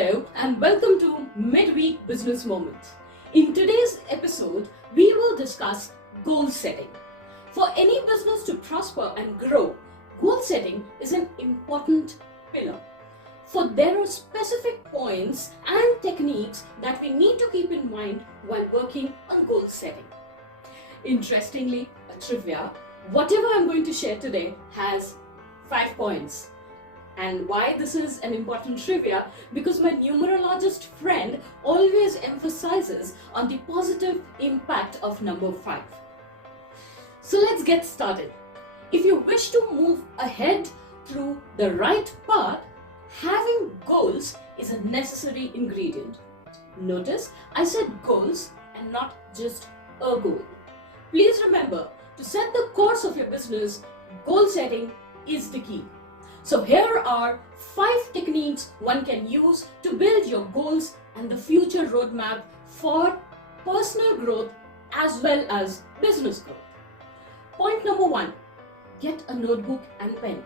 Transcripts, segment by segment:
Hello and welcome to Midweek Business Moments. In today's episode, we will discuss goal setting. For any business to prosper and grow, goal setting is an important pillar. For there are specific points and techniques that we need to keep in mind while working on goal setting. Interestingly, a trivia, whatever I'm going to share today has 5 points. And why this is an important trivia? Because my numerologist friend always emphasizes on the positive impact of number 5. So let's get started. If you wish to move ahead through the right path, having goals is a necessary ingredient. Notice I said goals and not just a goal. Please remember, to set the course of your business, goal setting is the key. So here are 5 techniques one can use to build your goals and the future roadmap for personal growth as well as business growth. Point number 1, get a notebook and pen.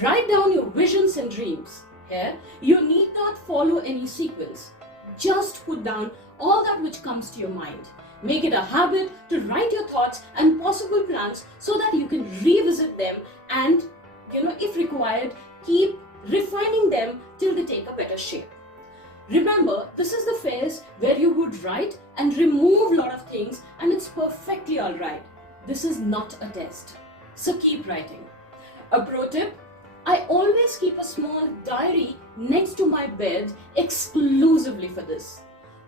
Write down your visions and dreams. Here, you need not follow any sequence. Just put down all that which comes to your mind. Make it a habit to write your thoughts and possible plans so that you can revisit them and if required, keep refining them till they take a better shape. Remember, this is the phase where you would write and remove a lot of things, and it's perfectly alright. This is not a test. So keep writing. A pro tip, I always keep a small diary next to my bed exclusively for this.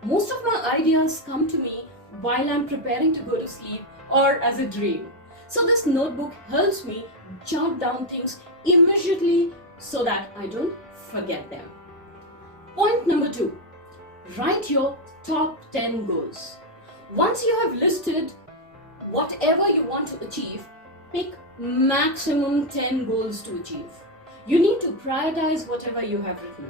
Most of my ideas come to me while I'm preparing to go to sleep or as a dream. So this notebook helps me jot down things immediately so that I don't forget them. Point number 2, write your top 10 goals. Once you have listed whatever you want to achieve, pick maximum 10 goals to achieve. You need to prioritize whatever you have written.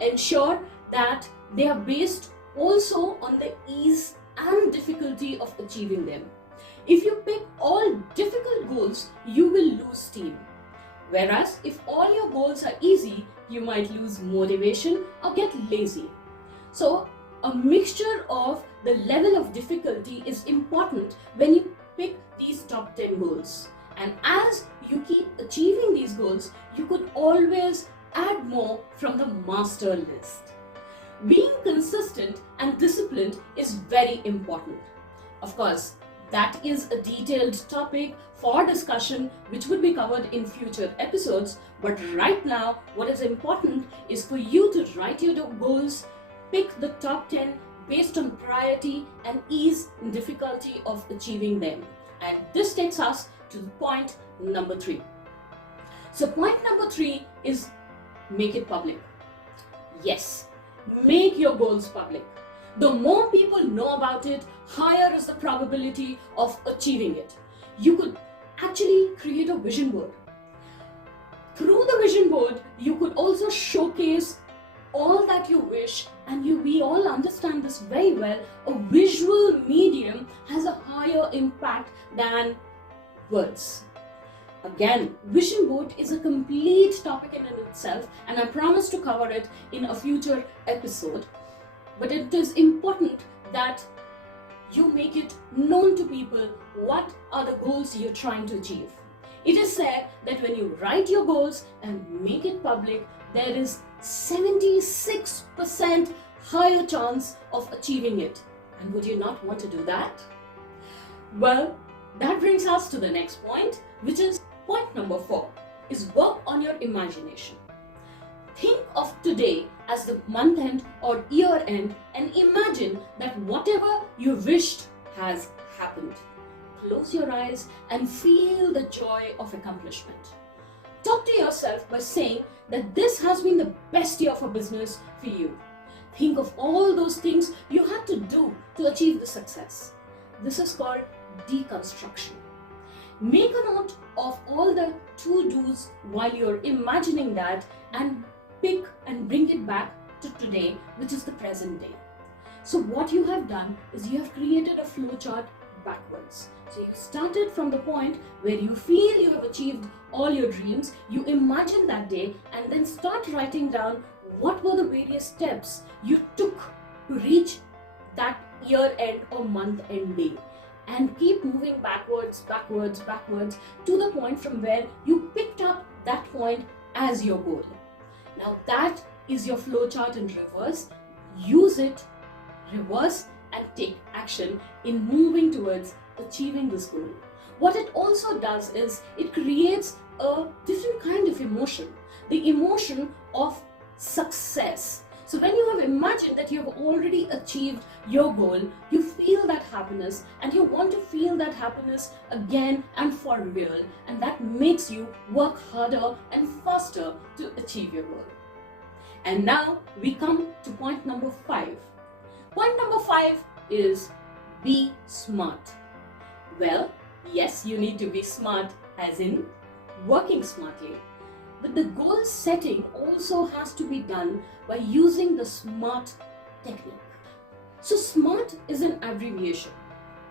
Ensure that they are based also on the ease and difficulty of achieving them. If you pick all difficult goals, you will lose steam. Whereas if all your goals are easy, you might lose motivation or get lazy. So a mixture of the level of difficulty is important when you pick these top 10 goals. And as you keep achieving these goals, you could always add more from the master list. Being consistent and disciplined is very important. Of course, that is a detailed topic for discussion which would be covered in future episodes, but right now what is important is for you to write your goals, pick the top 10 based on priority and ease and difficulty of achieving them. And this takes us to point number 3. So point number 3 is make it public. Yes, make your goals public. The more people know about it, higher is the probability of achieving it. You could actually create a vision board. Through the vision board, you could also showcase all that you wish, and we all understand this very well. A visual medium has a higher impact than words. Again, vision board is a complete topic in itself, and I promise to cover it in a future episode. But it is important that you make it known to people what are the goals you're trying to achieve. It is said that when you write your goals and make it public, there is 76% higher chance of achieving it. And would you not want to do that? Well, that brings us to the next point, which is point number 4, is work on your imagination. Think of today as the month end or year end and imagine that whatever you wished has happened. Close your eyes and feel the joy of accomplishment. Talk to yourself by saying that this has been the best year for business for you. Think of all those things you had to do to achieve the success. This is called deconstruction. Make a note of all the to-dos while you're imagining that and pick and bring it back to today, which is the present day. So what you have done is you have created a flowchart backwards. So you started from the point where you feel you have achieved all your dreams, you imagine that day, and then start writing down what were the various steps you took to reach that year end or month end day, and keep moving backwards to the point from where you picked up that point as your goal. Now that is your flowchart in reverse. Use it, reverse, and take action in moving towards achieving this goal. What it also does is it creates a different kind of emotion, the emotion of success. So when you have imagined that you have already achieved your goal, you feel that happiness and you want to feel that happiness again and for real, and that makes you work harder and faster to achieve your goal. And now we come to point number 5. Point number 5 is be smart. Well, yes, you need to be smart as in working smartly. But the goal setting also has to be done by using the SMART technique. So SMART is an abbreviation.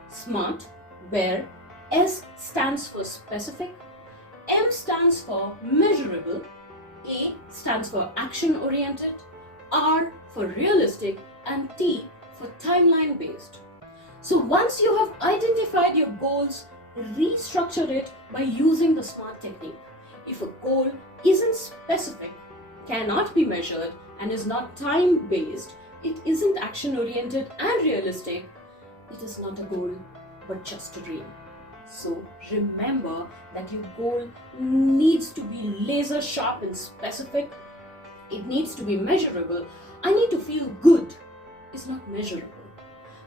SMART, where S stands for specific, M stands for measurable, A stands for action oriented, R for realistic, and T for timeline based. So once you have identified your goals, restructure it by using the SMART technique. If a goal isn't specific, cannot be measured, and is not time based, it isn't action oriented and realistic, it is not a goal but just a dream. So remember that your goal needs to be laser sharp and specific. It needs to be measurable. I need to feel good. It's not measurable.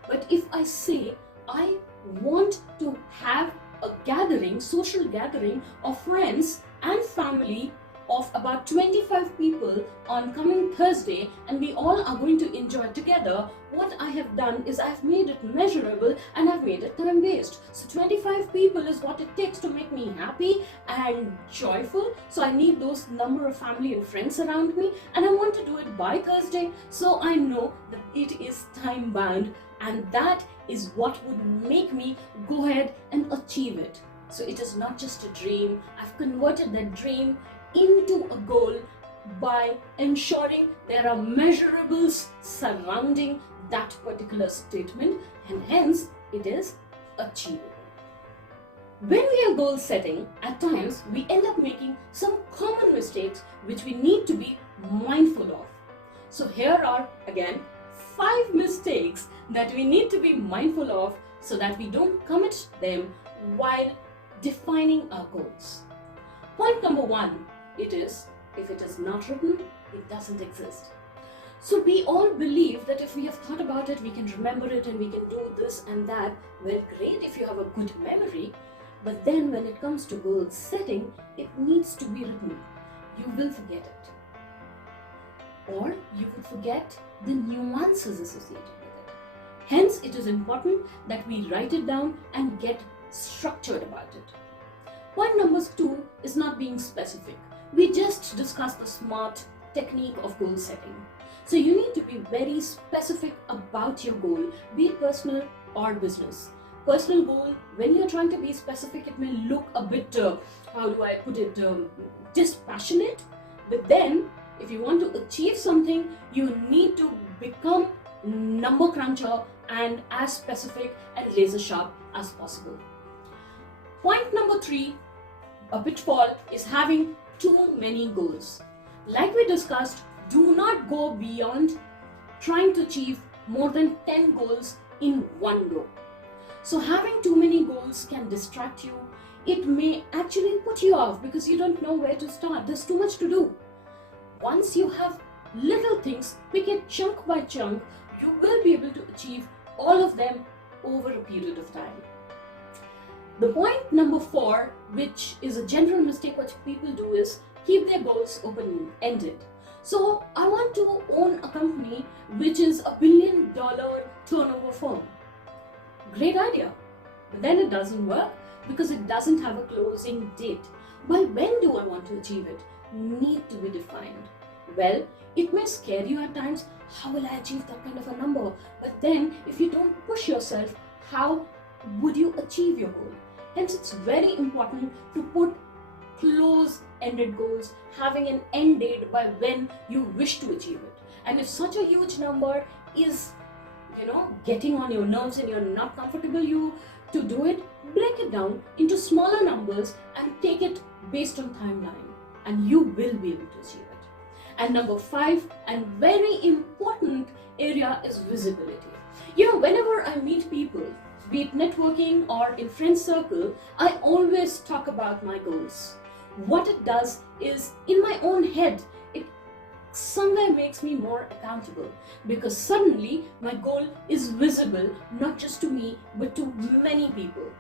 But if I say I want to have a gathering, social gathering of friends and family of about 25 people on coming Thursday, and we all are going to enjoy together, what I have done is I've made it measurable and I've made it time based. So 25 people is what it takes to make me happy and joyful. So I need those number of family and friends around me, and I want to do it by Thursday. So I know that it is time bound, and that is what would make me go ahead and achieve it. So it is not just a dream. I've converted that dream into a goal by ensuring there are measurables surrounding that particular statement, and hence it is achievable. When we are goal setting, at times we end up making some common mistakes which we need to be mindful of. So here are again 5 mistakes that we need to be mindful of so that we don't commit them while defining our goals. Point number 1, it is, if it is not written, it doesn't exist. So we all believe that if we have thought about it, we can remember it and we can do this and that. Well, great if you have a good memory, but then when it comes to goal setting, it needs to be written. You will forget it. Or you will forget the nuances associated with it. Hence, it is important that we write it down and get structured about it. Point number 2 is not being specific. We just discussed the SMART technique of goal setting. So you need to be very specific about your goal, be it personal or business. Personal goal, when you're trying to be specific, it may look a bit, dispassionate. But then, if you want to achieve something, you need to become number cruncher and as specific and laser sharp as possible. Point number 3, a pitfall, is having too many goals. Like we discussed, do not go beyond trying to achieve more than 10 goals in one go. So having too many goals can distract you. It may actually put you off because you don't know where to start. There's too much to do. Once you have little things, pick it chunk by chunk, you will be able to achieve all of them over a period of time. The point number 4, which is a general mistake what people do, is keep their goals open-ended. So I want to own a company which is $1 billion turnover firm. Great idea. But then it doesn't work because it doesn't have a closing date. By when do I want to achieve it? Need to be defined. Well, it may scare you at times. How will I achieve that kind of a number? But then if you don't push yourself, how would you achieve your goal? Hence, it's very important to put close-ended goals, having an end date by when you wish to achieve it. And if such a huge number is, getting on your nerves and you're not comfortable to do it, break it down into smaller numbers and take it based on timeline, and you will be able to achieve it. And number 5, and very important area, is visibility. Whenever I meet people, be it networking or in friend circle, I always talk about my goals. What it does is, in my own head, it somewhere makes me more accountable, because suddenly my goal is visible, not just to me but to many people.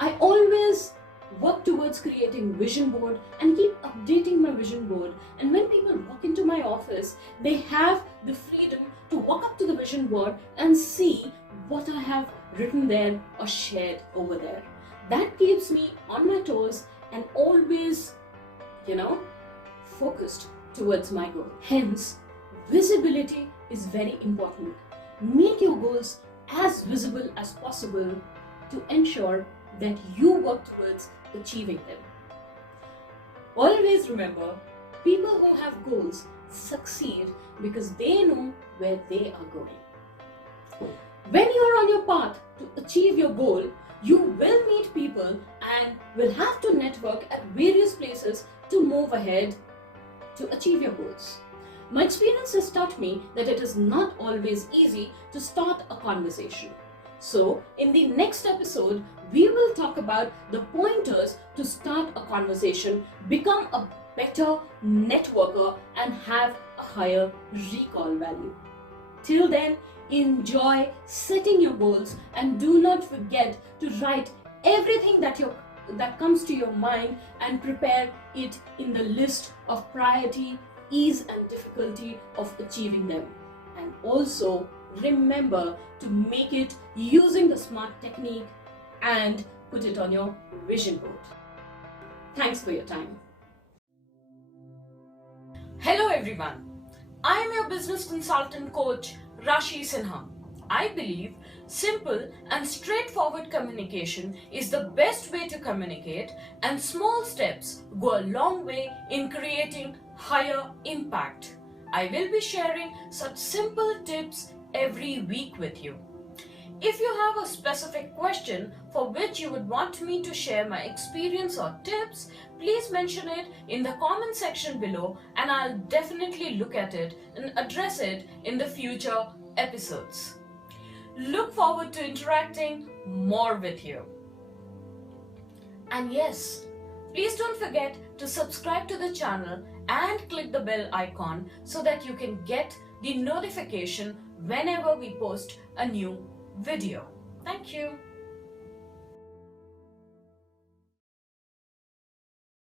I always work towards creating vision board and keep updating my vision board, and when people walk into my office, they have the freedom to walk up to the vision board and see what I have written there or shared over there. That keeps me on my toes and always, focused towards my goal. Hence, visibility is very important. Make your goals as visible as possible to ensure that you work towards achieving them. Always remember, people who have goals succeed because they know where they are going. When you are on your path to achieve your goal, you will meet people and will have to network at various places to move ahead to achieve your goals. My experience has taught me that it is not always easy to start a conversation. So, in the next episode, we will talk about the pointers to start a conversation, become a better networker, and have a higher recall value. Till then, enjoy setting your goals and do not forget to write everything that comes to your mind and prepare it in the list of priority, ease and difficulty of achieving them. And also remember to make it using the SMART technique and put it on your vision board. Thanks for your time. Hello everyone. I am your business consultant coach, Rashie Sinha. I believe simple and straightforward communication is the best way to communicate, and small steps go a long way in creating higher impact. I will be sharing such simple tips every week with you. If you have a specific question for which you would want me to share my experience or tips, please mention it in the comment section below, and I'll definitely look at it and address it in the future episodes. Look forward to interacting more with you. And yes, please don't forget to subscribe to the channel and click the bell icon so that you can get the notification whenever we post a new video. Thank you.